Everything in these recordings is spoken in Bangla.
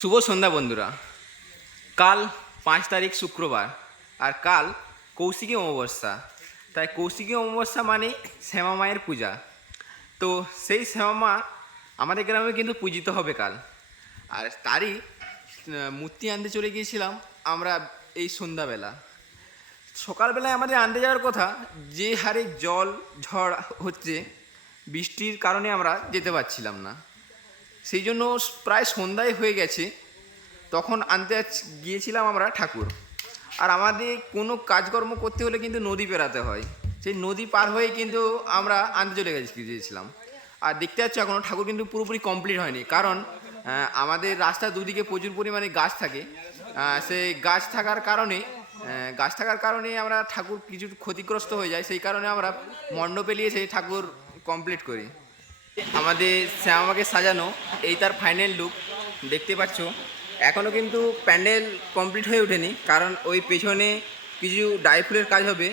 শুভ সন্ধ্যা বন্ধুরা। কাল 5 তারিখ শুক্রবার, আর কাল কৌশিকী অমাবস্যা। তাই কৌশিকী অমাবস্যা মানে শ্যামা মায়ের পূজা। তো সেই শ্যামা মা আমাদের গ্রামে কিন্তু পূজিত হবে কাল। আর তারই মূর্তি আনতে চলে গিয়েছিলাম আমরা এই সন্ধ্যাবেলা। সকালবেলায় আমাদের আনতে যাওয়ার কথা, যে হারে জল ঝড় হচ্ছে, বৃষ্টির কারণে আমরা যেতে পারছিলাম না। সেই জন্য প্রায় সন্ধ্যায় হয়ে গেছে, তখন আনতে গিয়েছিলাম আমরা ঠাকুর। আর আমাদের কোনো কাজকর্ম করতে হলে কিন্তু নদী পেরাতে হয়, সেই নদী পার হয়ে কিন্তু আমরা আনতে চলে গিয়েছিলাম। আর দেখতে পাচ্ছ এখনও ঠাকুর কিন্তু পুরোপুরি কমপ্লিট হয়নি, কারণ আমাদের রাস্তার দুদিকে প্রচুর পরিমাণে গাছ থাকে। সেই গাছ থাকার কারণে আমরা ঠাকুর কিছু ক্ষতিগ্রস্ত হয়ে যায়, সেই কারণে আমরা মণ্ডপে নিয়ে সেই ঠাকুর কমপ্লিট করি। আমাদের শ্যামাকে সাজানো এই তার ফাইনাল লুক দেখতে পাচ্ছ। এখনও কিন্তু প্যান্ডেল কমপ্লিট হয়ে ওঠেনি, কারণ ওই পেছনে কিছু ডাইফুলের কাজ হবে,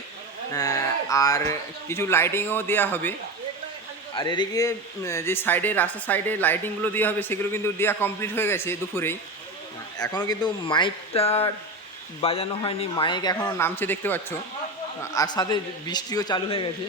আর কিছু লাইটিংও দেওয়া হবে। আর এদিকে যে সাইডে, রাস্তার সাইডে লাইটিংগুলো দেওয়া হবে, সেগুলো কিন্তু দেওয়া কমপ্লিট হয়ে গেছে দুপুরেই। এখনও কিন্তু মাইকটা বাজানো হয়নি, মাইক এখনও নামছে দেখতে পাচ্ছ। আর সাথে বৃষ্টিও চালু হয়ে গেছে।